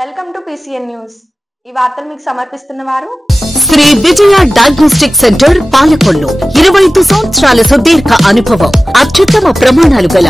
Welcome to PCN news. ఈ వార్తలు మీకు సమర్పిస్తున్న వారు శ్రీ విజయ డయాగ్నోస్టిక్ సెంటర్ పాలకొల్లు. 25 సంవత్సరాల సుదీర్ఘ అనుభవం, అత్యుత్తమ ప్రమాణాలు గల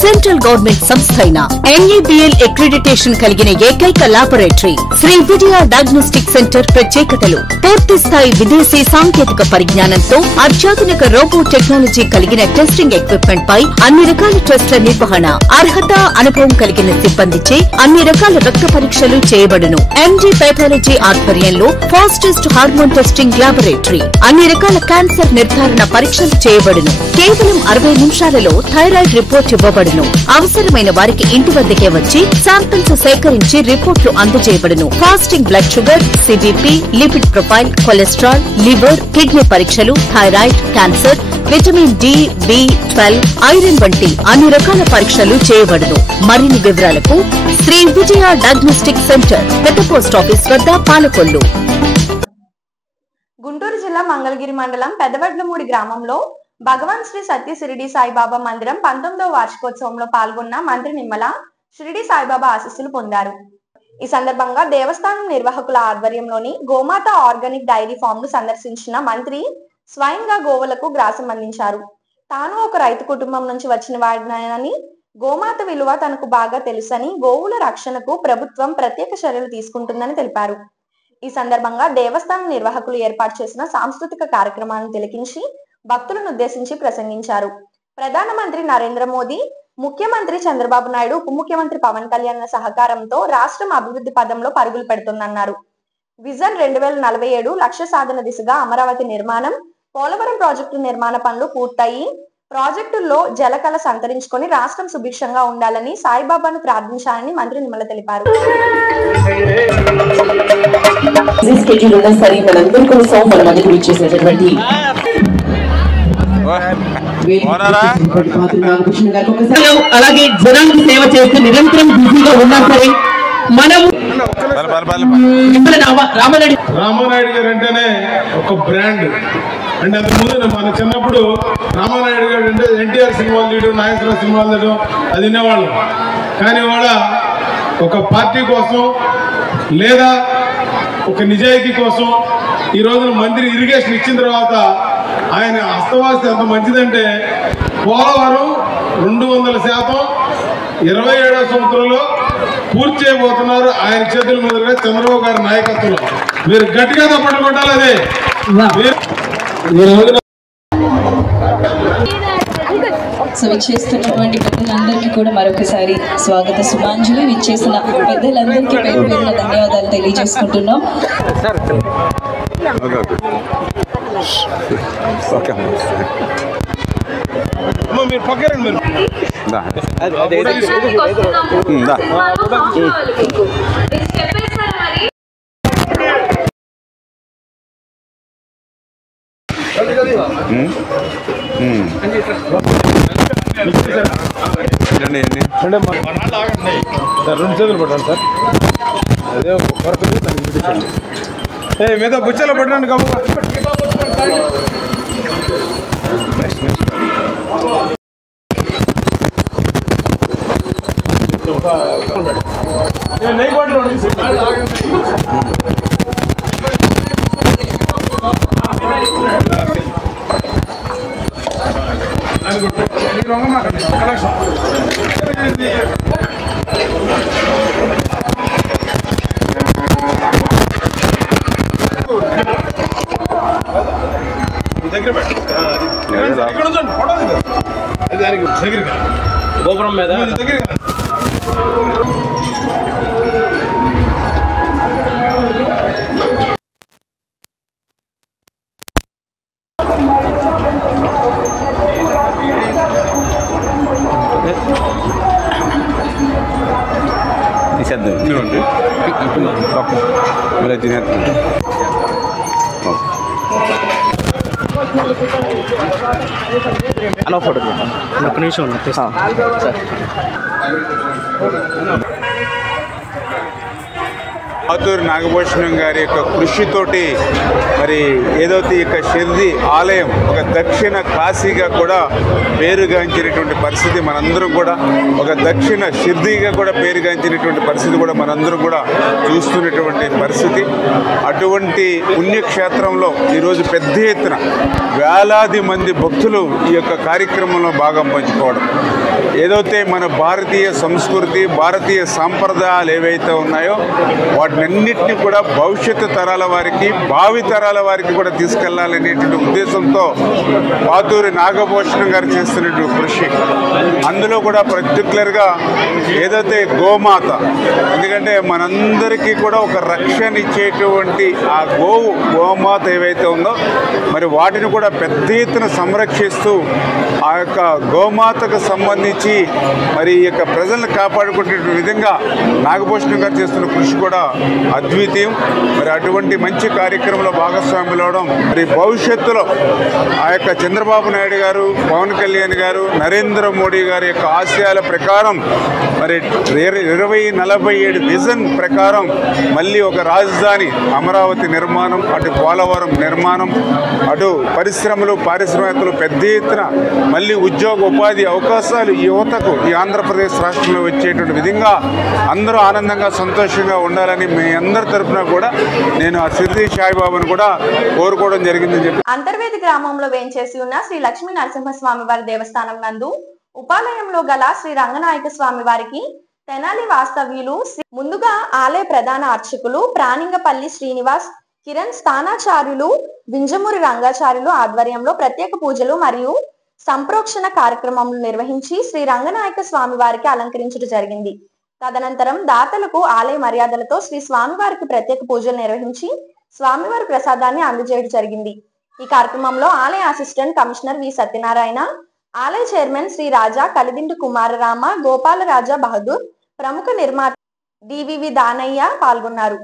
సెంట్రల్ గవర్నమెంట్ సంస్థ అయిన NABL అక్రిడిటేషన్ కలిగిన ఏకైక laboratory Shri Vijaya diagnostic centre. ప్రత్యేకతలు: పూర్తి స్థాయి విదేశీ సాంకేతిక పరిజ్ఞానంతో అత్యాధునిక రోబో టెక్నాలజీ కలిగిన టెస్టింగ్ ఎక్విప్మెంట్ పై అన్ని రకాల టెస్టుల నిర్వహణ, అర్హత, అనుభవం కలిగిన సిబ్బందిచే అన్ని రకాల రక్త పరీక్షలు చేయబడును. MD పైథాలజీ ఆధ్వర్యంలో ఫాస్టెస్ట్ హార్మోన్ టెస్టింగ్ లాబొరేటరీ, అన్ని రకాల క్యాన్సర్ నిర్ధారణ పరీక్షలు చేయబడును. కేవలం 60 నిమిషాలలో థైరాయిడ్ రిపోర్ట్ ఇవ్వబడును. అవసరమైన వారికి ఇంటి వద్దకే వచ్చి శాంపిల్స్ సేకరించి రిపోర్టులు అందజేయబడును. Fasting blood sugar, CBP, lipid profile, cholesterol, liver, kidney పరీక్షలు, thyroid, cancer, vitamin D, B12, iron వంటి అన్ని రకాల పరీక్షలు చేయబడును. మరిన్ని వివరాలకు శ్రీ విజయ డయాగ్నోస్టిక్ సెంటర్, పెద్ద పోస్ట్ ఆఫీస్ వద్ద, పాలకొల్లు. గుంటూరు జిల్లా మంగళగిరి మండలం పెదవడ్లమూడి గ్రామంలో భగవాన్ శ్రీ సత్య షిరిడి సాయిబాబా మందిరం 19వ వార్షికోత్సవంలో పాల్గొన్న మంత్రి నిమ్మల షిరిడి సాయిబాబా ఆశీస్సులు పొందారు. ఈ సందర్భంగా దేవస్థానం నిర్వాహకుల ఆధ్వర్యంలోని గోమాత ఆర్గానిక్ డైరీ ఫామ్ ను సందర్శించిన మంత్రి స్వయంగా గోవులకు గ్రాసం అందించారు. తాను ఒక రైతు కుటుంబం నుంచి వచ్చిన వాడినని, గోమాత విలువ తనకు బాగా తెలుసని, గోవుల రక్షణకు ప్రభుత్వం ప్రత్యేక చర్యలు తీసుకుంటుందని తెలిపారు. ఈ సందర్భంగా దేవస్థానం నిర్వాహకులు ఏర్పాటు చేసిన సాంస్కృతిక కార్యక్రమాలను తిలకించి భక్తులను ఉద్దేశించి ప్రసంగించారు. ప్రధానమంత్రి నరేంద్ర మోదీ, ముఖ్యమంత్రి చంద్రబాబు నాయుడు, ఉప ముఖ్యమంత్రి పవన్ కళ్యాణ్ సహకారంతో రాష్ట్రం అభివృద్ధి పదంలో పరుగులు పెడుతుందన్నారు. విజన్ 2047 లక్ష్య సాధన దిశగా అమరావతి నిర్మాణం, పోలవరం ప్రాజెక్టు నిర్మాణ పనులు పూర్తయి ప్రాజెక్టుల్లో జలకళ సంతరించుకొని రాష్ట్రం సుభిక్షంగా ఉండాలని సాయిబాబాను ప్రార్థించాలని మంత్రి నిమ్మల తెలిపారు. అలాగే జనానికి సేవ చేస్తూ నిరంతరం బిజీగా ఉన్నా సరే మనం రామానాయుడు గారు అంటేనే ఒక బ్రాండ్. అంటే అంతకుముందు మన చిన్నప్పుడు రామానాయుడు గారు అంటే NTR సినిమాలు తీయడం, నాగేశ్వర సినిమాలు తీయడం అది వినేవాళ్ళం. కానీ వాళ్ళ ఒక పార్టీ కోసం లేదా ఒక నిజాయితీ కోసం ఈ రోజున మంత్రి ఇరిగేషన్ ఇచ్చిన తర్వాత ఆయన హస్తవాస్తి ఎంత మంచిదంటే పోలవరం 200% 27వ సంవత్సరంలో పూర్తి చేయబోతున్నారు. ఆయన చేతుల మీదుగా చంద్రబాబు గారి నాయకత్వంలో మీరు గట్టిగా తప్పట్లు కొట్టాలి. అదే సో విచ్చేస్తున్నటువంటి పెద్దలందరికీ కూడా మరొకసారి స్వాగత సుమాంజలి. విచ్చేసిన పెద్దలందరికీ పేరు పేరున ధన్యవాదాలు తెలియజేసుకుంటున్నాం. మీరు పక్కరండి. మీరు 2 చేతులు పట్టండి సార్. అదే మీద బుచ్చలో పట్టండి కబు. గోపురం మీద అలా ఫోటో ఒక్క నిమిషం సార్. పాతూరి నాగభూషణం గారి యొక్క కృషితోటి మరి ఏదైతే ఇక షిర్డీ ఆలయం ఒక దక్షిణ కాశీగా కూడా పేరుగాంచినటువంటి పరిస్థితి మనందరం కూడా, ఒక దక్షిణ షిర్డీగా కూడా పేరుగాంచినటువంటి పరిస్థితి కూడా మనందరం కూడా చూస్తున్నటువంటి పరిస్థితి. అటువంటి పుణ్యక్షేత్రంలో ఈరోజు పెద్ద ఎత్తున వేలాది మంది భక్తులు ఈ యొక్క కార్యక్రమంలో భాగం పంచుకోవడం, ఏదైతే మన భారతీయ సంస్కృతి భారతీయ సాంప్రదాయాలు ఏవైతే ఉన్నాయో వాటినన్నింటినీ కూడా భవిష్యత్తు తరాల వారికి భావి తరాల వారికి కూడా తీసుకెళ్లాలనేటువంటి ఉద్దేశంతో పాతూరి నాగభూషణం గారు చేస్తున్నటువంటి కృషి, అందులో కూడా పర్టికులర్గా ఏదైతే గోమాత, ఎందుకంటే మనందరికీ కూడా ఒక రక్షణ ఇచ్చేటువంటి ఆ గోమాత ఏవైతే ఉందో మరి వాటిని కూడా పెద్ద ఎత్తున సంరక్షిస్తూ ఆ యొక్క గోమాతకు సంబంధించి మరి ఈ యొక్క ప్రజలను కాపాడుకునే విధంగా నాగభూషణం గారు చేస్తున్న కృషి కూడా అద్వితీయం. మరి అటువంటి మంచి కార్యక్రమంలో భాగస్వాములు అవడం మరి భవిష్యత్తులో ఆ యొక్క చంద్రబాబు నాయుడు గారు, పవన్ కళ్యాణ్ గారు, నరేంద్ర మోడీ గారి యొక్క ఆశయాల ప్రకారం మరి 2047 విజన్ ప్రకారం మళ్ళీ ఒక రాజధాని అమరావతి నిర్మాణం, అటు పోలవరం నిర్మాణం, అటు పరిశ్రమలు పారిశ్రామికలు పెద్ద ఎత్తున మళ్ళీ ఉద్యోగ ఉపాధి అవకాశాలు ఈ యువతకు ఈ ఆంధ్రప్రదేశ్ రాష్ట్రంలో వచ్చేటువంటి విధంగా అందరూ ఆనందంగా సంతోషంగా ఉండాలని మీ అందరి తరఫున కూడా నేను ఆ షిర్డీ సాయిబాబాను కూడా కోరుకోవడం జరిగిందని చెప్పి. అంతర్వేది గ్రామంలో వేంచేసి ఉన్న శ్రీ లక్ష్మీ నరసింహస్వామి వారి దేవస్థానం నందు ఉపాలయంలో గల శ్రీ రంగనాయక స్వామి వారికి తెనాలి వాస్తవ్యులు ముందుగా ఆలయ ప్రధాన అర్చకులు ప్రాణింగపల్లి శ్రీనివాస్, కిరణ్ స్థానాచార్యులు, వింజమూరి రంగాచార్యులు ఆధ్వర్యంలో ప్రత్యేక పూజలు మరియు సంప్రోక్షణ కార్యక్రమములు నిర్వహించి శ్రీ రంగనాయక స్వామి వారికి అలంకరించడం జరిగింది. తదనంతరం దాతలకు ఆలయ మర్యాదలతో శ్రీ స్వామివారికి ప్రత్యేక పూజలు నిర్వహించి స్వామివారి ప్రసాదాన్ని అందజేయడం జరిగింది. ఈ కార్యక్రమంలో ఆలయ అసిస్టెంట్ కమిషనర్ వి సత్యనారాయణ, ఆలయ చైర్మన్ శ్రీ రాజా కలిదిండి కుమారరామ, గోపాలరాజా బహదూర్, ప్రముఖ నిర్మాత డివివి దానయ్య పాల్గొన్నారు.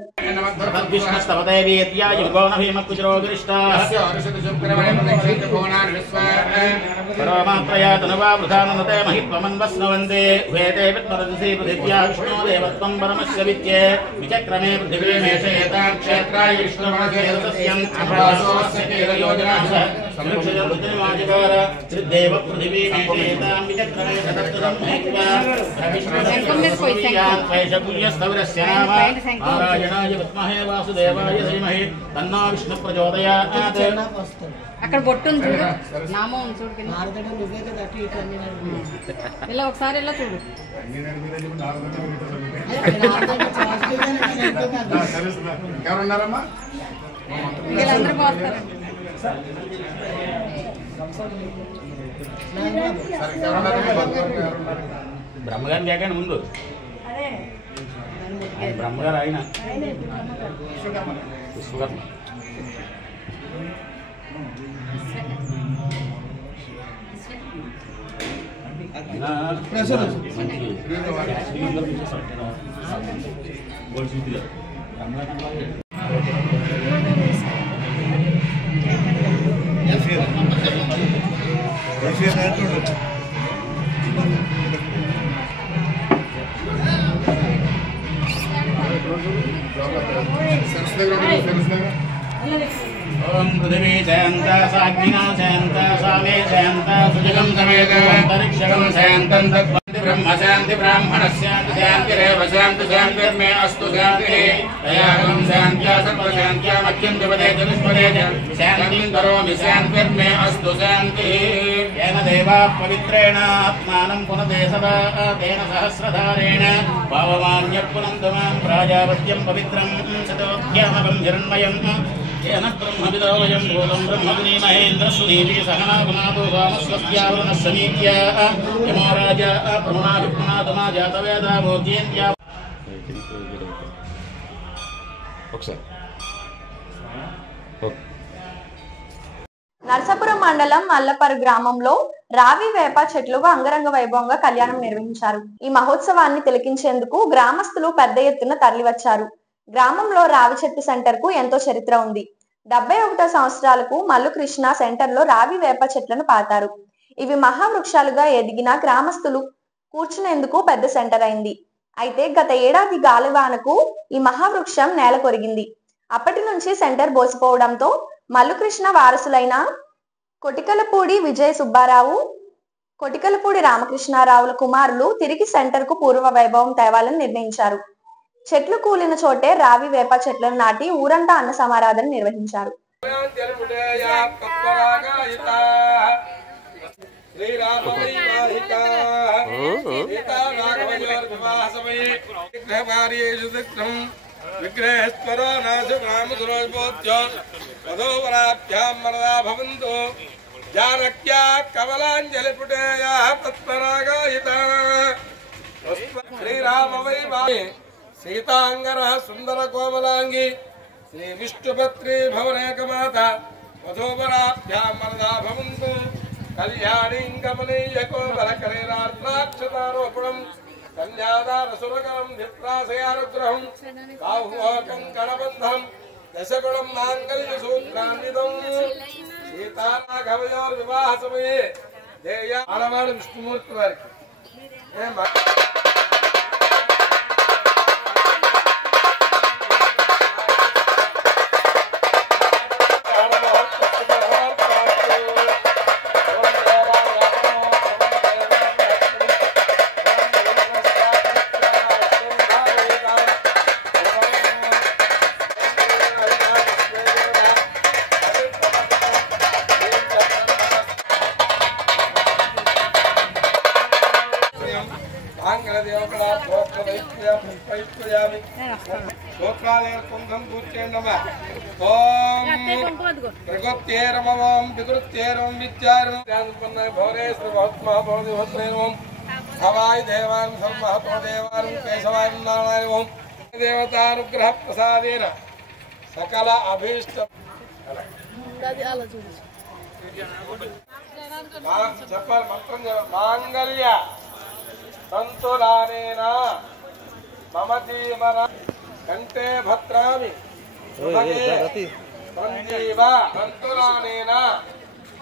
అక్కడ బొట్టుంది చూడు, నామం ఉంది చూడు, ఇలా ఒకసారి ఇలా చూడు. వీళ్ళందరూ పోస్తారు. బ్రహ్మగారిని చేయగానే ముందు బ్రహ్మగారు ఆయన విశ్వకర్మ. ओम पृथ्वी जयंता साग्निना जयंता सामे जयंता सुजगम समेत अंतरिक्षगम जयंतं तद्वन्ति ब्रह्म शांति ब्राह्मण शांति शांति रेव शांति शांतिर्मे अस्तु शांतिः दयागम शांत्या सर्व शांत्या मध्यं द्विपदे चतुष्पदे शांतिं करोमि शांतिर्मे अस्तु शांतिः येन देवा पवित्रेण आत्मानं पुनते सदा तेन सहस्रधारेण भावमान्यः पुनन्दमां प्राजापत्यं पवित्रं शतोऽध्यामकं हिरण्मयं येन ब्रह्मविदोऽयं भूतं ब्रह्मग्नि महेन्द्रस्वनीति सहना गुणादो वामस्वस्यावरुणः समीत्या यमो राजा प्रमुणा विप्रणा जातवेदा भोज्येन्द्या నర్సాపురం మండలం మల్లపరు గ్రామంలో రావి వేప చెట్లుగా అంగరంగ వైభవంగా కళ్యాణం నిర్వహించారు. ఈ మహోత్సవాన్ని తిలకించేందుకు గ్రామస్తులు పెద్ద ఎత్తున తరలివచ్చారు. గ్రామంలో రావి చెట్టు సెంటర్ కు ఎంతో చరిత్ర ఉంది. 71 సంవత్సరాలకు మల్లు కృష్ణ సెంటర్ లో రావి వేప చెట్లను పాతారు. ఇవి మహావృక్షాలుగా ఎదిగిన గ్రామస్తులు కూర్చునేందుకు పెద్ద సెంటర్ అయింది. అయితే గత ఏడాది గాలివానకు ఈ మహావృక్షం నేల కొరిగింది. అప్పటి నుంచి సెంటర్ బోసిపోవడంతో మల్లుకృష్ణ వారసులైన కొటికలపూడి విజయ సుబ్బారావు, కొటికలపూడి రామకృష్ణారావుల కుమారులు తిరిగి సెంటర్ కు పూర్వ వైభవం తేవాలని నిర్ణయించారు. చెట్లు కూలిన చోటే రావి వేప చెట్లను నాటి ఊరంతా అన్న సమారాధన నిర్వహించారు. जानक्या कमलांजलि पुटेया पद्मरागायिता श्रीराम वैवाहे सीतांगरः सुंदर कोमलांगी श्री विष्णुपत्री भवनेकमाता वधूवराभ्यां वरदा भवन्तु कल्याणीं गमनीय कोमलकरेणार्द्राक्षतारोपणं कन्यादारसुरकरं धिप्रासयानुग्रहं बाहुवकं कणबन्धं दशगुणं माङ्गल्यसूत्रान्वितं सीताराघवयोर विवाह समये देय आनवाड़ विष्णुमूर्ति वारिकी देवतानुग्रह प्रसादेन सकल अभीष्ट मांगल्य संतुलानेन मम जीवन कंठे भद्रामि संजीव संतुलानेन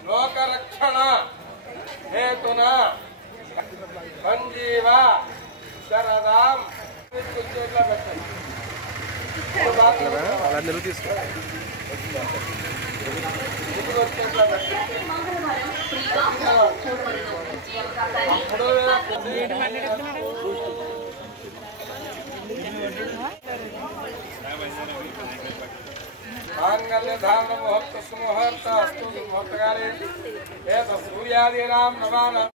लोकरक्षण हेतुना संजीव शरदां मांगल्य धारण मुहूर्त सुमुहूर्त अस्तु मुहूर्तकाले एत सूर्यादीनां नवानां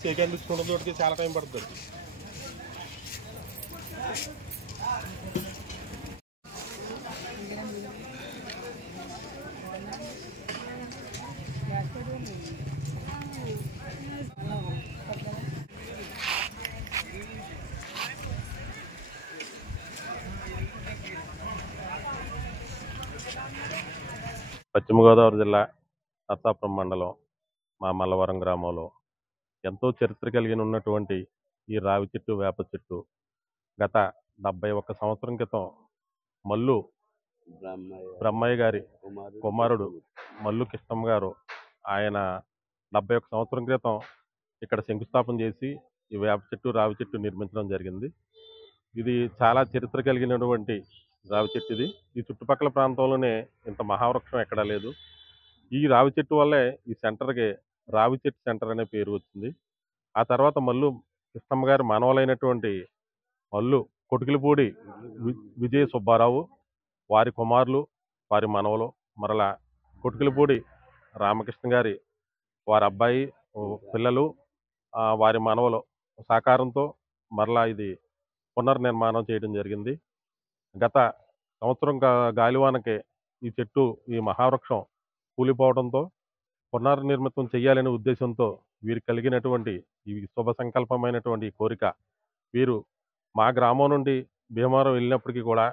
సెకండ్ తీసుకున్న తోటికి చాలా టైం పడుతుంది. పశ్చిమ గోదావరి జిల్లా నర్సాపురం మండలం మా మల్లవరం గ్రామంలో ఎంతో చరిత్ర కలిగిన ఉన్నటువంటి ఈ రావి చెట్టు వేప చెట్టు గత 71 సంవత్సరం క్రితం మల్లు బ్రహ్మయ్య గారి కుమారుడు మల్లు కృష్ణమ్మ గారు ఆయన 71 సంవత్సరం క్రితం ఇక్కడ శంకుస్థాపన చేసి ఈ వేప చెట్టు రావి చెట్టు నిర్మించడం జరిగింది. ఇది చాలా చరిత్ర కలిగినటువంటి రావి చెట్టు. ఇది ఈ చుట్టుపక్కల ప్రాంతంలోనే ఇంత మహావృక్షం ఎక్కడా లేదు. ఈ రావి చెట్టు వల్లే ఈ సెంటర్కి రావి చెట్టు సెంటర్ అనే పేరు వచ్చింది. ఆ తర్వాత మల్లు కృష్ణమ్మ గారి మనవలైనటువంటి మల్లు కొటికలపూడి విజయ సుబ్బారావు వారి కుమారులు వారి మనవలు మరలా కొటికలపూడి రామకృష్ణ గారి వారి అబ్బాయి పిల్లలు వారి మనవలు సహకారంతో మరలా ఇది పునర్నిర్మాణం చేయడం జరిగింది. గత సంవత్సరం గాలివానకి ఈ చెట్టు ఈ మహావృక్షం కూలిపోవడంతో పునర్నిర్మితం చేయాలనే ఉద్దేశంతో వీరికి కలిగినటువంటి ఈ శుభ సంకల్పమైనటువంటి కోరిక వీరు మా గ్రామం నుండి భీమవరం వెళ్ళినప్పటికీ కూడా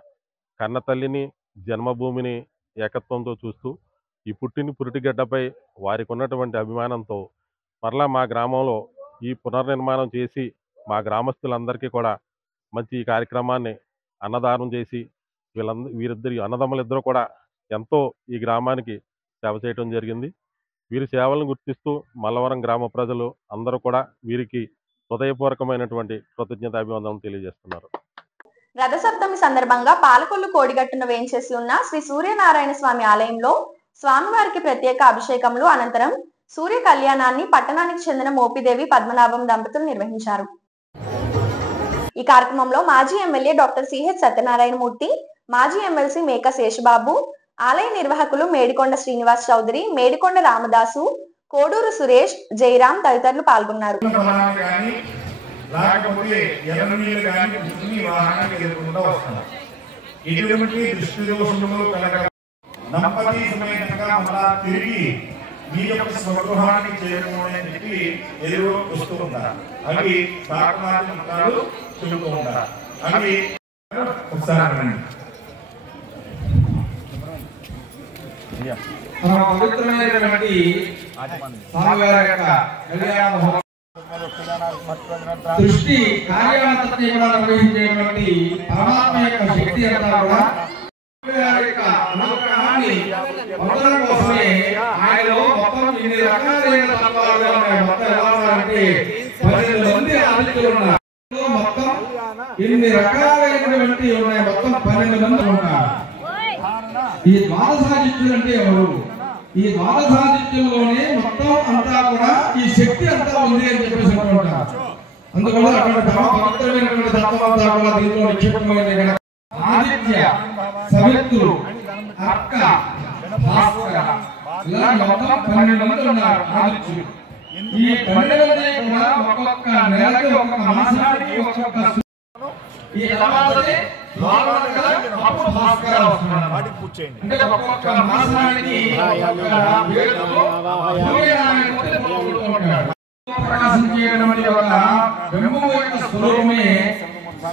కన్న తల్లిని జన్మభూమిని ఏకత్వంతో చూస్తూ ఈ పురిటిగడ్డపై వారికి ఉన్నటువంటి అభిమానంతో మరలా మా గ్రామంలో ఈ పునర్నిర్మాణం చేసి మా గ్రామస్తులందరికీ కూడా మంచి ఈ కార్యక్రమాన్ని అన్నదానం చేసి వీరిద్దరి అన్నదమ్ములిద్దరూ కూడా ఎంతో ఈ గ్రామానికి సేవ చేయడం జరిగింది. వీరి సేవలను గుర్తిస్తూ మల్లవరం గ్రామ ప్రజలు అందరూ కూడా వీరికి హృదయపూర్వకమైనటువంటి కృతజ్ఞతాభివందనం తెలియజేస్తున్నారు. రథసప్తమి సందర్భంగా పాలకొల్లు కోడిగట్టున వేంచేసి ఉన్న శ్రీ సూర్యనారాయణ స్వామి ఆలయంలో స్వామివారికి ప్రత్యేక అభిషేకములు అనంతరం సూర్య కళ్యాణాన్ని పట్టణానికి చెందిన మోపిదేవి పద్మనాభం దంపతులు నిర్వహించారు. ఈ కార్యక్రమంలో మాజీ ఎమ్మెల్యే డాక్టర్ సిహెచ్ సత్యనారాయణమూర్తి, మాజీ ఎమ్మెల్సీ మేక శేషబాబు, ఆలయ నిర్వాహకులు మేడికొండ శ్రీనివాస్ చౌదరి, మేడికొండ రామదాసు, కోడూరు సురేష్, జయరాం తదితరులు పాల్గొన్నారు. మీ యొక్క స్వగృహానికి చేరుకోవాలని చెప్పి ఎదురు వస్తూ ఉంటారు. అవి తాకమాలు చెబుతూ ఉంటారు. అవి ఒకసారి మన పవిత్రమైనటువంటి స్వామివారి యొక్క కళ్యాణ దృష్టి కార్యాలన్నీ కూడా నిర్వహించేటువంటి పరమాత్మ యొక్క శక్తి అంతా కూడా అనుగ్రహాన్ని పొందడం కోసమే ఆయనలో మొత్తం ఇన్ని రకాలైన తత్వాలు ఉన్నాయి. మొత్తం ఎలా ఉన్నారంటే 12 మంది ఆదిత్యులు ఉన్నారు. మొత్తం ఇన్ని రకాలైనటువంటి ఉన్నాయి. మొత్తం 12 మంది ఉన్నారు. ఈ ద్వాదశాదిత్యులు అంటే ఎవరు? ఈ ద్వాదశాదిత్యుల్లోనే మొత్తం అంతా కూడా ఈ శక్తి అంతా ఉంది అని చెప్పేసి అంటుంటారు. అందువల్ల అటువంటి పవిత్రమైనటువంటి తత్వం అంతా కూడా దీంట్లో నిక్షిప్తమైనది. ఆదిత్య, సవిత్రులు, అక్క, భాస్కర ఇలా మొత్తం 12 మంది ఉన్నారు ఆదిత్యులు. ఈ 12 మంది కూడా ఒక్కొక్క నెలకి ఒక్కొక్క మాసానికి ఒక్కొక్క ఈ తర్వాతనే అప్పుడు భాస్కర వస్తున్నారు. అంటే ఒక్కొక్క మాసానికి ప్రకాశించేటువంటి ఒక బ్రహ్మము యొక్క స్వరూపమే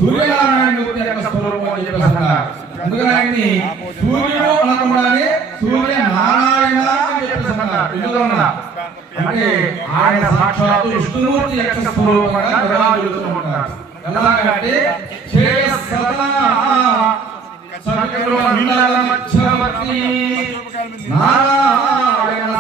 సూర్యనారాయణమూర్తి యొక్క స్వరూపం అని చెప్పేస్తున్నారు. అందుకని ఆయన్ని సూర్యుడు అనకుండానే సూర్యనారాయణ అని చెప్పేస్తున్నారు. ఎందుకన్నా అంటే ఆయన సాక్షాత్తు విష్ణుమూర్తి యొక్క స్వరూపంగా విరాజిల్లుతూ ఉంటారు. ఎలాగంటే నారాయణ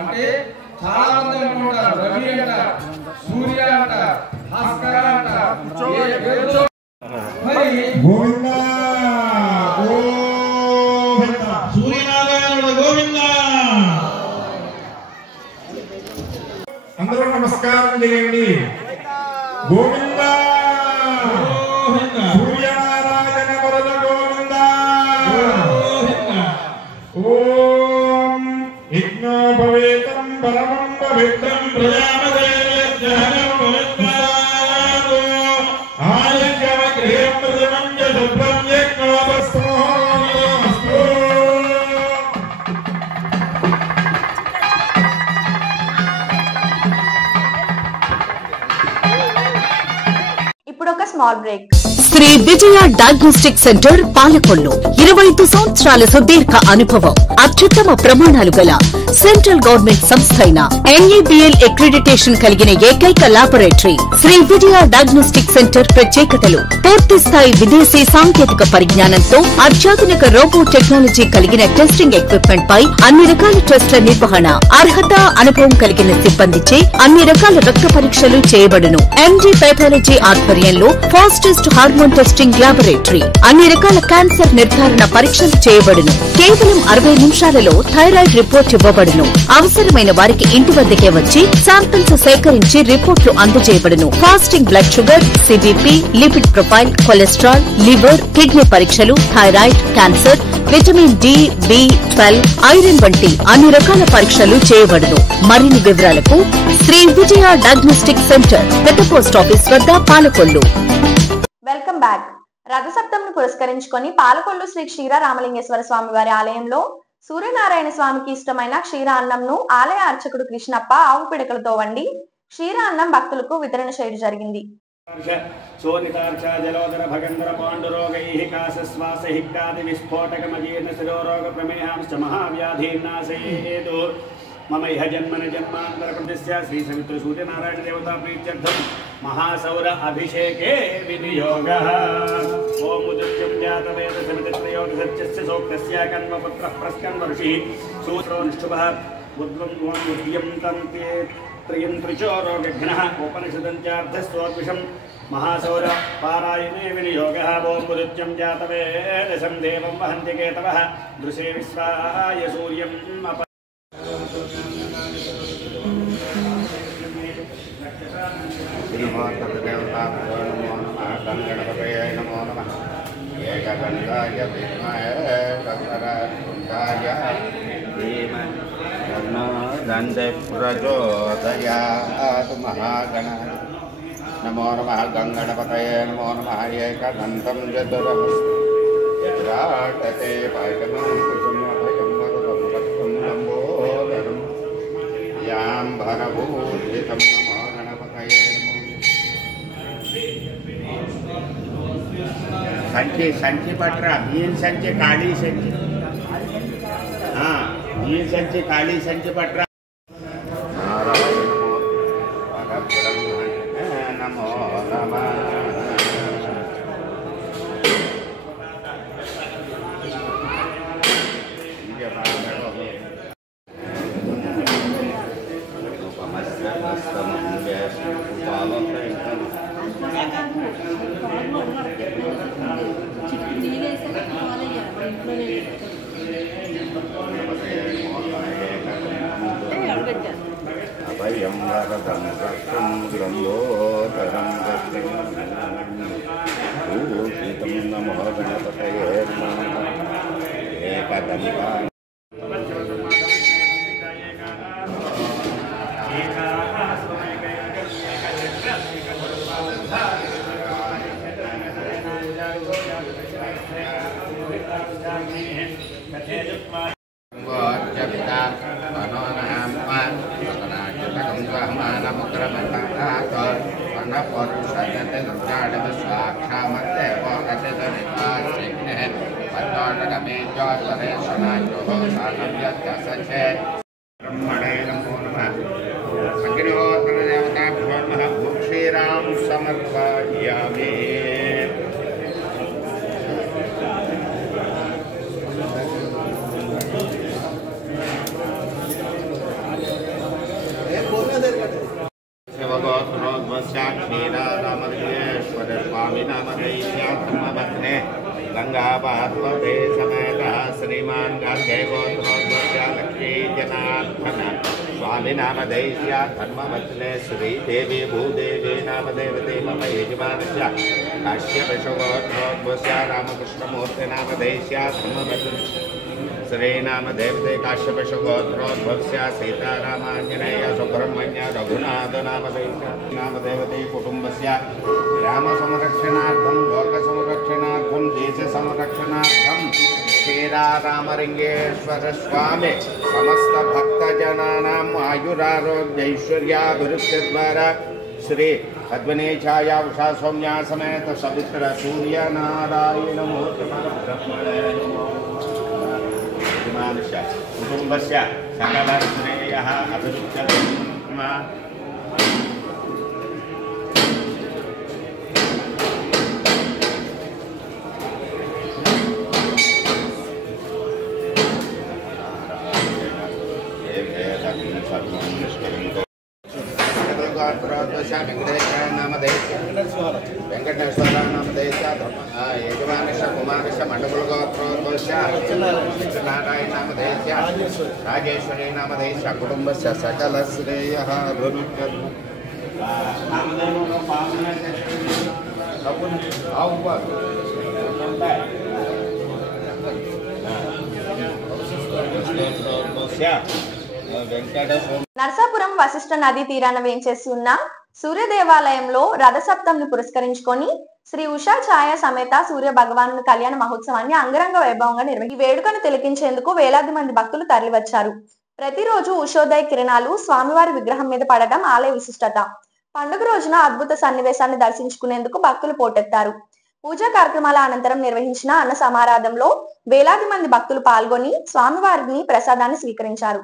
అంటే చాలా మంది అనుకుంటారు రవి అంటారు, సూర్య అంటారు, భాస్కర అంటారు. మరి గోవిందా గోవింద సూర్యనారాయణ గోవింద అందరూ నమస్కారం చేయండి గోవింద సూర్యనారాయణ వరద గోవింద ఓం యజ్ఞోపవేతం పరమం పవిత్రం ప్రజాపదేవ్యజ్ఞానం పవిత్రాదో ఆయుష్యమగ్రేం ప్రజమంజ శుభ్రం యజ్ఞోపస్మోస్తు. ఇప్పుడు ఒక small break. Shri Vijaya diagnostic centre Palakollu 25 సంవత్సరాల సుదీర్ఘ అనుభవం, అత్యుత్తమ ప్రమాణాలు గల సెంట్రల్ గవర్నమెంట్ సంస్థ అయిన NABL అక్రిడిటేషన్ కలిగిన ఏకైక laboratory Shri Vijaya diagnostic centre. ప్రత్యేకతలు: పూర్తి స్థాయి విదేశీ సాంకేతిక పరిజ్ఞానంతో అత్యాధునిక రోబో టెక్నాలజీ కలిగిన టెస్టింగ్ ఎక్విప్మెంట్ పై అన్ని రకాల టెస్టుల నిర్వహణ, అర్హత, అనుభవం కలిగిన సిబ్బందిచే అన్ని రకాల రక్త పరీక్షలు చేయబడును. MD పైథాలజీ ఆధ్వర్యంలో ఫాస్టెస్ట్ హార్మోన్ టెస్టింగ్ లాబొరేటరీ, అన్ని రకాల క్యాన్సర్ నిర్ధారణ పరీక్షలు చేయబడును. కేవలం 60 నిమిషాలలో థైరాయిడ్ రిపోర్ట్ ఇవ్వబడును. అవసరమైన వారికి ఇంటి వద్దకే వచ్చి శాంపిల్స్ సేకరించి రిపోర్ట్లు అందజేయబడును. Fasting blood sugar, CBP, lipid profile, cholesterol, liver, kidney పరీక్షలు, thyroid, cancer, vitamin D, B12, iron వంటి అన్ని రకాల పరీక్షలు చేయబడును. మరిన్ని వివరాలకు శ్రీ విజయ డయాగ్నోస్టిక్ సెంటర్, పెద్ద పోస్ట్ ఆఫీస్ వద్ద, పాలకొల్లు. Welcome back. రథసప్తమిని పురస్కరించుకొని పాలకొల్లు శ్రీ క్షీర రామలింగేశ్వర స్వామి వారి ఆలయంలో సూర్యనారాయణ స్వామికి ఇష్టమైన క్షీర అన్నంను ఆలయ అర్చకుడు కృష్ణప్ప ఆవు పిడకలతో వండి క్షీర అన్నం భక్తులకు వితరణ చేయడం జరిగింది. సోనితార్చ జలోదర భగంధర పాండురోగైః కాసస్వాస హిక్కాది విస్ఫోటకమజీర్ణ శిరోరోగ ప్రమేహాంశ్చ మహావ్యాధీర్నాశయేతు. మమ ఇహ జన్మన జన్మాంతర ప్రతిస్య శ్రీ సవిత్ర సూర్యనారాయణ దేవతా ప్రీత్యర్థం మహాసౌర అభిషేకే వినియోగః. ఓం ఉదిత్యం జాతవేద సమితిత్రయోగ సత్యస్య సోక్తస్య కన్మపుత్రః ప్రస్కన్వర్షిః సూత్రోనుష్ఠుభః ఉద్వం ఉద్యం తంతే త్రయం త్రిచోరోగఘ్నః ఉపనిషదంచార్థస్వద్విషం మహాసౌర పారాయణే వినియోగః. ఓం ఉదిత్యం జాతవేదశం దేవం వహంతి కేతవః దృశే విశ్వాయ సూర్యం అప గణపతయ నమో నమః. ఏకదంతాయ విద్మహే వక్రతుండాయ ధీమహి తన్నో దంతే ప్రచోదయాత్. మహాగణాయ నమో నమః. గంగణపతయ నమో నమః. ఏకదంతం చతురహస్రాటతే పాయకమం కుసుమభయం వరదం వక్రం లంబోదరం యాంబరభూషితం. నమో గణపతయ సంచి సంచి పట్రా. బియ్యం సంచి, ఖాళీ సంచి. బియ్యం సంచి, ఖాళీ సంచి పట్రా. నారాయణ నమో నమః. అభయం వరదం రక్షం గ్రంథోతరం భూషితం. నమో గణపతయే నమః. ఏకదంతా ब्रह्मणे नमो नमः. अग्निहोत्र देवताभ्यो नमः. भूक्षीरां समर्पयामि. शिवगोत्रोद्वस्याक्षीरामलिंगेश्वर स्वामी नामधेयात्मभद्रे गंगापार्वते समेतः श्रीमद् लक्ष्मी जनार्दन स्वामी नामधेयस्य धर्मवचने श्रीदेवी भूदेवी नामदेवते मम यजमानस्य काश्यपशुगोत्रोद्भवस्य रामकृष्णमूर्ति नामधेयस्य धर्मवचने श्रीनामदेवते काश्यपशुगोत्रोद्भवस्य सीतारामाञ्जनेय सुब्रह्मण्य रघुनाथ नामदेवते कुटुम्बस्य रामसंरक्षणार्थं लोकसंरक्षणार्थं देशसंरक्षणार्थं श्रीरामलिङ्गेश्वर स्वामी समस्त भक्तजनानाम् आयुरारोग्यैश्वर्याभिवृद्धिद्वारा श्री पद्मिनी छाया उषा सौम्या समेत सवित्र सूर्य नारायण कुटुम्बस्य सकलश्रेयः अभिवृद्ध्यर्थं वेंकटेश्वर नामधेयस्य यजमानस्य कुमारस्य मंडलगोत्रोद्भवस्य नारायण नामधेयस्य राजेश्वरी नामधेयस्य कुटुम्बस्य सकलश्रेयः अभिवृद्ध्यर्थं నర్సాపురం వశిష్ఠ నది తీరాన వేంచేసి ఉన్న సూర్య దేవాలయంలో రథసప్తమిని పురస్కరించుకొని శ్రీ ఉషా ఛాయ సమేత సూర్య భగవాను కళ్యాణ మహోత్సవాన్ని అంగరంగ వైభవంగా నిర్వహించారు. ఈ వేడుకను తిలకించేందుకు వేలాది మంది భక్తులు తరలివచ్చారు. ప్రతిరోజు ఉషోదయ కిరణాలు స్వామివారి విగ్రహం మీద పడడం ఆలయ విశిష్టత. పండుగ రోజున అద్భుత సన్నివేశాన్ని దర్శించుకునేందుకు భక్తులు పోటెత్తారు. పూజా కార్యక్రమాల అనంతరం నిర్వహించిన అన్న సమారాధంలో వేలాది మంది భక్తులు పాల్గొని స్వామివారిని ప్రసాదాన్ని స్వీకరించారు.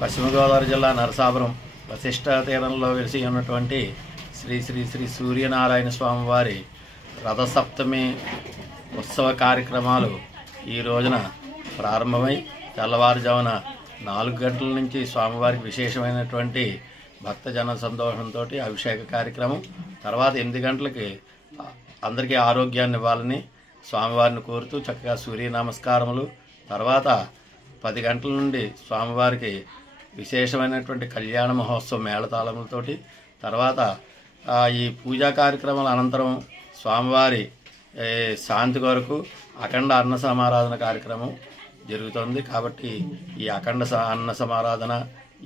పశ్చిమ గోదావరి జిల్లా నరసాపురం వశిష్ఠ తీరంలో వెలిసి ఉన్నటువంటి శ్రీ శ్రీ శ్రీ సూర్యనారాయణ స్వామివారి రథసప్తమి ఉత్సవ కార్యక్రమాలు ఈ రోజున ప్రారంభమై తెల్లవారుజామున 4 గంటల నుంచి స్వామివారికి విశేషమైనటువంటి భక్తజన సంతోషంతో అభిషేక కార్యక్రమం, తర్వాత 8 గంటలకి అందరికీ ఆరోగ్యాన్ని ఇవ్వాలని స్వామివారిని కోరుతూ చక్కగా సూర్య నమస్కారములు, తర్వాత 10 గంటల నుండి స్వామివారికి విశేషమైనటువంటి కళ్యాణ మహోత్సవం మేళతాళములతోటి, తర్వాత ఈ పూజా కార్యక్రమాల అనంతరం స్వామివారి శాంతి కొరకు అఖండ అన్న సమారాధన కార్యక్రమం జరుగుతుంది. కాబట్టి ఈ అఖండ అన్న సమారాధన,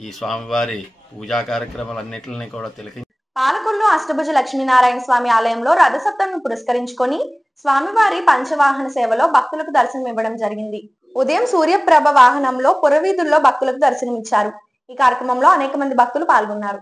ఈ స్వామివారి పూజా కార్యక్రమాలన్నింటినీ కూడా తిలకించి పాలకొల్లు అష్టభుజ లక్ష్మీనారాయణ స్వామి ఆలయంలో రథసప్తమిని పురస్కరించుకొని స్వామివారి పంచవాహన సేవలో భక్తులకు దర్శనం ఇవ్వడం జరిగింది. ఉదయం సూర్యప్రభ వాహనంలో పురవీధుల్లో భక్తులకు దర్శనమిచ్చారు. ఈ కార్యక్రమంలో అనేక మంది భక్తులు పాల్గొన్నారు.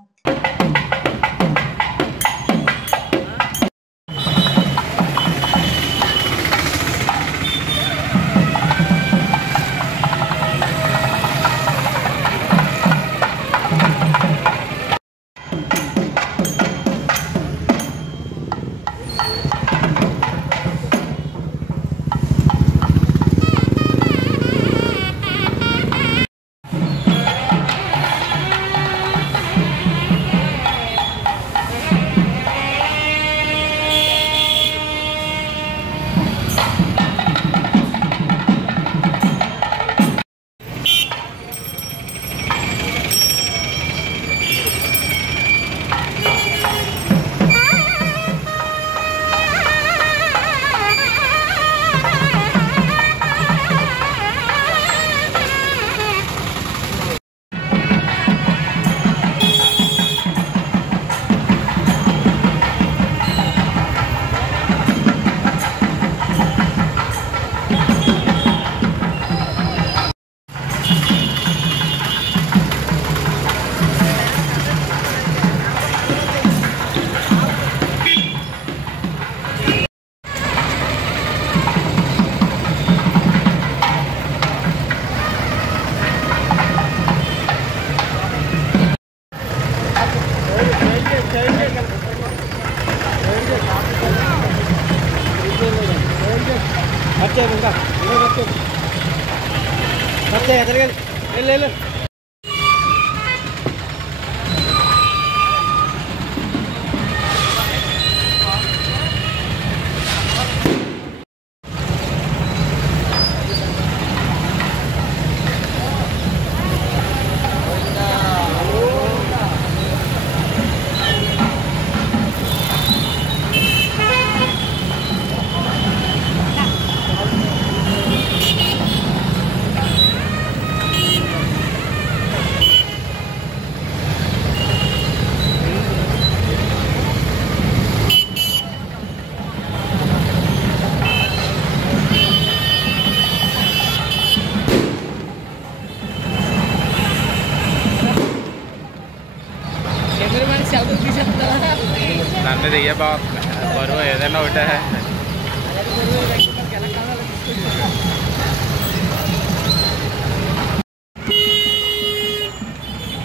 నన్ను దియ్య బాగుంది బరువు ఏదైనా ఒకటే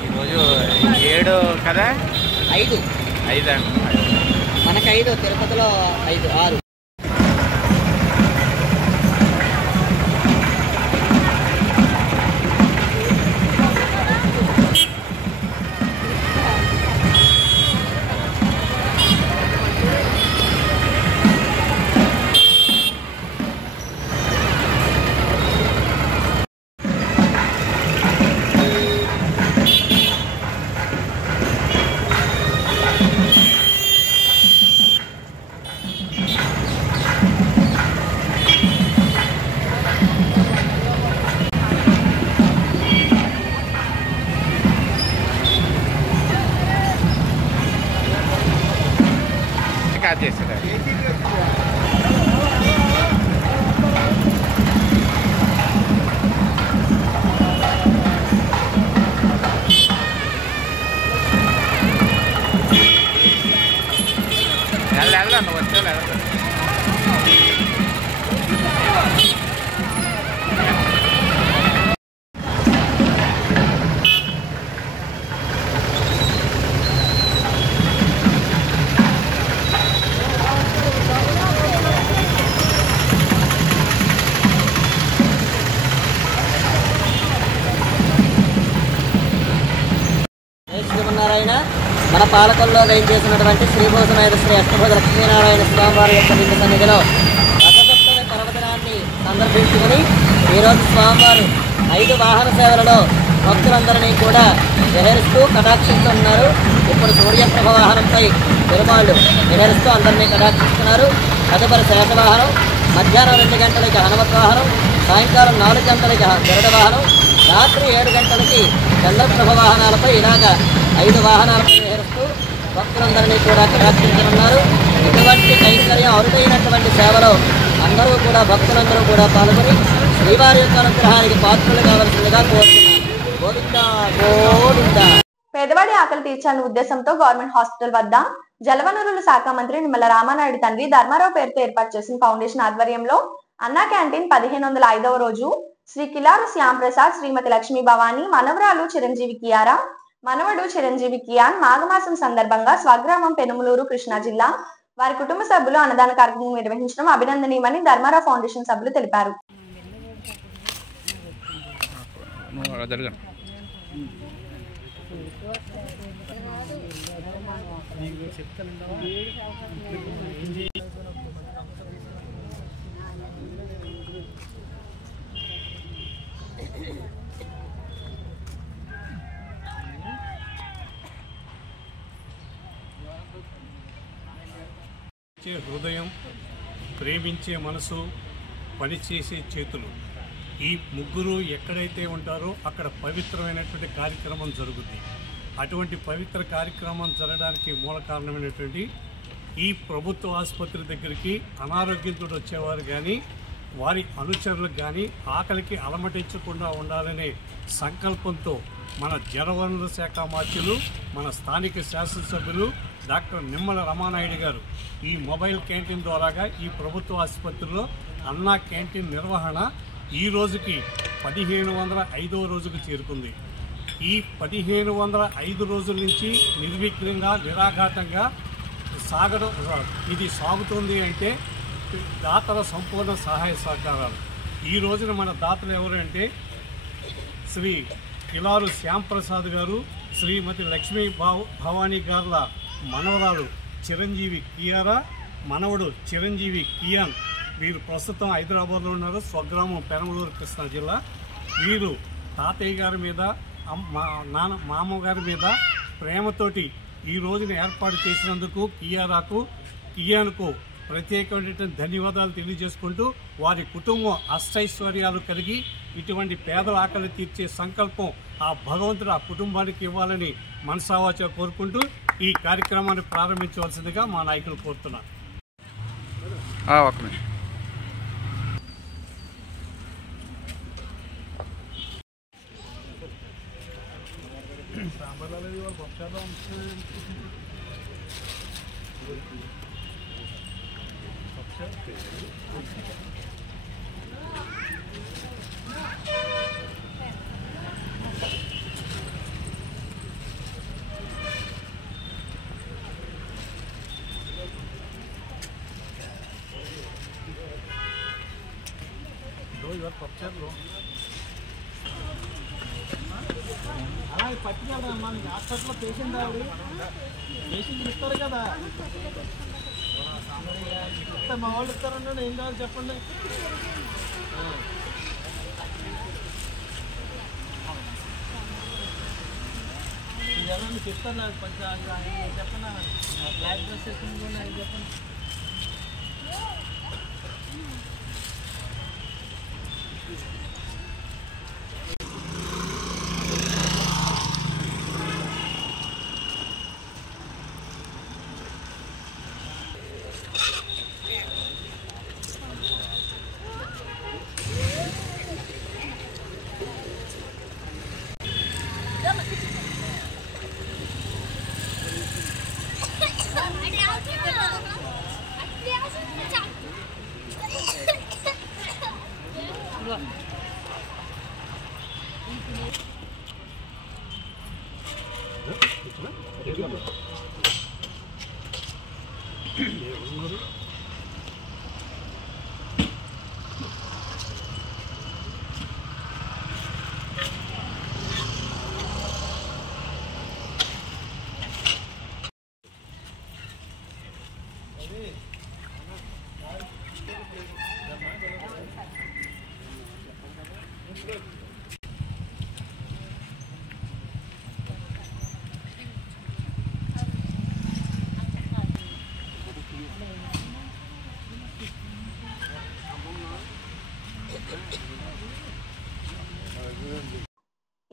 ఈరోజు 7 కదా 5 అండి మనకు 5 తిరుపతిలో 5 6 చేసేది వెళ్దా నువ్వు వచ్చే శ్రీమన్నారాయణ మన పాలకుల్లో దయచేసినటువంటి శ్రీభూషణాయ శ్రీ అష్టభుజ లక్ష్మీనారాయణ స్వామివారి యొక్క లింగ సన్నిధిలో రథసప్తమి పర్వదినాన్ని సందర్భించుకుని ఈరోజు స్వామివారు 5 వాహన సేవలలో భక్తులందరినీ కూడా విహరిస్తూ కటాక్షిస్తున్నారు. ఇప్పుడు సూర్యప్రభ వాహనంపై పెరుమాళ్ళు విహరిస్తూ అందరినీ కటాక్షిస్తున్నారు. తదుపరి శేషవాహనం, మధ్యాహ్నం 2 గంటలకి హనుమత్ వాహనం, సాయంకాలం 4 గంటలకి గరుడ వాహనం, రాత్రి 7 గంటలకి చంద్రప్రభ వాహనాలపై ఇలాగా 5 వాహనాలపై విహరిస్తూ భక్తులందరినీ కూడా కటాక్షించనున్నారు. ఇటువంటి కైంకర్యం అరుదైనటువంటి సేవలో అందరూ కూడా భక్తులందరూ కూడా పాల్గొని శ్రీవారి యొక్క అనుగ్రహానికి పాత్రలు కావాల్సిందిగా కోరుతున్నారు. గోవిందా గోవిందా. పేదవాడి ఆకలి తీర్చాలనే ఉద్దేశంతో గవర్నమెంట్ హాస్పిటల్ వద్ద జలవనరుల శాఖ మంత్రి నిమ్మల రామానాయుడు తండ్రి ధర్మారావు పేరుతో ఏర్పాటు చేసిన ఫౌండేషన్ ఆధ్వర్యంలో అన్నా క్యాంటీన్ 1505వ రోజు శ్రీ కిలారు శ్యామ్ ప్రసాద్, శ్రీమతి లక్ష్మీ భవాని, మనవరాలు చిరంజీవి కియారా, మనవడు చిరంజీవి కియాన్ మాఘమాసం సందర్భంగా స్వగ్రామం పెనుమలూరు, కృష్ణా జిల్లా వారి కుటుంబ సభ్యులు అన్నదాన కార్యక్రమం నిర్వహించడం అభినందనీయమని ధర్మారావు ఫౌండేషన్ సభ్యులు తెలిపారు. హృదయం, ప్రేమించే మనసు, పనిచేసే చేతులు, ఈ ముగ్గురు ఎక్కడైతే ఉంటారో అక్కడ పవిత్రమైనటువంటి కార్యక్రమం జరుగుతుంది. అటువంటి పవిత్ర కార్యక్రమం జరగడానికి మూల కారణమైనటువంటి ఈ ప్రభుత్వ ఆసుపత్రి దగ్గరికి అనారోగ్యంతో వచ్చేవారు కానీ వారి అనుచరులకు కానీ ఆకలికి అలమటించకుండా ఉండాలనే సంకల్పంతో మన జలవనరుల శాఖ మంత్రులు, మన స్థానిక శాసనసభ్యులు డాక్టర్ నిమ్మల రామానాయుడు గారు ఈ మొబైల్ క్యాంటీన్ ద్వారాగా ఈ ప్రభుత్వ ఆసుపత్రిలో అన్నా క్యాంటీన్ నిర్వహణ ఈ రోజుకి 1505వ రోజుకు చేరుకుంది. ఈ 1505 రోజుల నుంచి నిర్విఘ్నంగా నిరాఘాతంగా ఇది సాగుతుంది అంటే దాతల సంపూర్ణ సహాయ సహకారాలు. ఈ రోజున మన దాతలు ఎవరు అంటే శ్రీ కిలారు శ్యాంప్రసాద్ గారు, శ్రీమతి లక్ష్మీ భవానీ గారుల మనవరాలు చిరంజీవి కియారా, మనవడు చిరంజీవి కియాన్. వీరు ప్రస్తుతం హైదరాబాద్లో ఉన్నారు, స్వగ్రామం పెనమలూరు కృష్ణా జిల్లా. వీరు తాతయ్య గారి మీద మామగారి మీద ప్రేమతోటి ఈ రోజున ఏర్పాటు చేసినందుకు కియాన్కు ప్రత్యేకమైనటువంటి ధన్యవాదాలు తెలియజేసుకుంటూ వారి కుటుంబం అష్టైశ్వర్యాలు కలిగి ఇటువంటి పేదల ఆకలి తీర్చే సంకల్పం ఆ భగవంతుడు ఆ కుటుంబానికి ఇవ్వాలని మనసావాచ కోరుకుంటూ ఈ కార్యక్రమాన్ని ప్రారంభించవలసిందిగా మా నాయకులు కోరుతున్నారు. అలా పట్టుకెళ్దామా మీకు హాస్పిటల్లో పేషెంట్ పేషెంట్ ఇస్తారు కదా, మా వాళ్ళు ఇస్తారన్నా ఏం కావాలి చెప్పండి. ఇది ఎలా మీకు ఇస్తారు చెప్పండి, బ్లాక్ డ్రెస్ వేసుకుని అది చెప్పండి.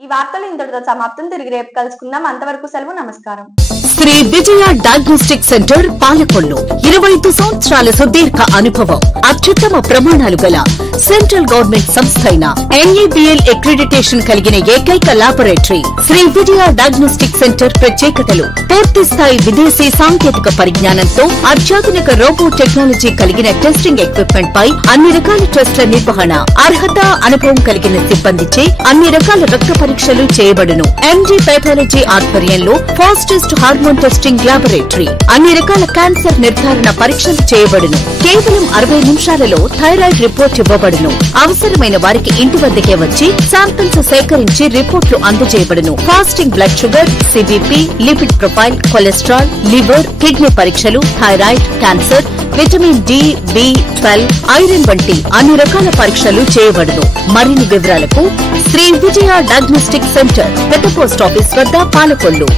ఈ వార్తలు ఇంతటితో సమాప్తం. తిరిగి రేపు కలుసుకుందాం. అంతవరకు సెలవు. నమస్కారం. శ్రీ విజయ డయాగ్నోస్టిక్ సెంటర్ పాలకొల్లు 25 సంవత్సరాల సుదీర్ఘ అనుభవం, అత్యుత్తమ ప్రమాణాలు గల సెంట్రల్ గవర్నమెంట్ సంస్థ అయిన NABL అక్రిడిటేషన్ కలిగిన ఏకైక laboratory Shri Vijaya diagnostic centre. ప్రత్యేకతలు: పూర్తి స్థాయి విదేశీ సాంకేతిక పరిజ్ఞానంతో అత్యాధునిక రోబో టెక్నాలజీ కలిగిన టెస్టింగ్ ఎక్విప్మెంట్ పై అన్ని రకాల టెస్టుల నిర్వహణ, అర్హత, అనుభవం కలిగిన సిబ్బందిచే అన్ని రకాల రక్త పరీక్షలు చేయబడును. MD పైథాలజీ ఆధ్వర్యంలో ఫాస్టెస్ట్ హార్మోన్ టెస్టింగ్ లాబొరేటరీ, అన్ని రకాల క్యాన్సర్ నిర్ధారణ పరీక్షలు చేయబడును. కేవలం 60 నిమిషాలలో థైరాయిడ్ రిపోర్ట్ ఇవ్వబడును. అవసరమైన వారికి ఇంటి వద్దకే వచ్చి శాంపిల్స్ సేకరించి రిపోర్టులు అందజేయబడును. Fasting blood sugar, CBP, lipid profile, cholesterol, liver, kidney పరీక్షలు, thyroid, cancer, vitamin D, B12, iron వంటి అన్ని రకాల పరీక్షలు చేయబడును. మరిన్ని వివరాలకు శ్రీ విజయ డయాగ్నోస్టిక్ సెంటర్, పెద్ద పోస్ట్ ఆఫీస్ వద్ద, పాలకొల్లు.